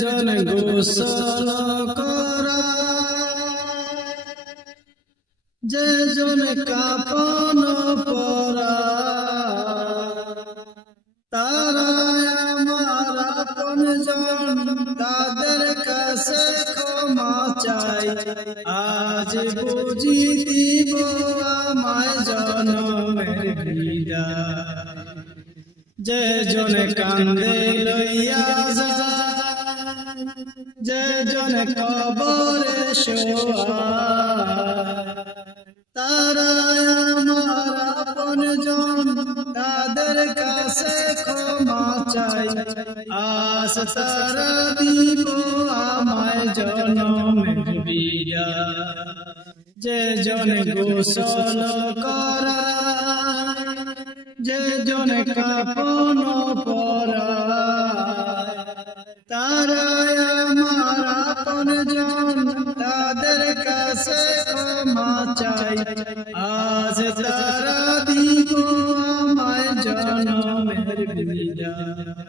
জন গোসল করা, যে জন কাপন পরা, তারা আমার আপন জন, তাদের কাছে ক্ষমা চাই। আজ বুঝি দিব আমায় জনমের বিদায়। যে জন কান্দে লইয়া যায়, যে জন কবরে শোয়া, তারা আমার আপন জন, তাদের কাছে ক্ষমা চাই। আজ তারা দিব আমায় জনমের বিদায়। যে জন গোসল করা, যে জন কাপন পরা, তারা আমার আপন জন, তাদের কাছে ক্ষমা চাই। আজ তারা দিব আমায় জনমের বিদায়।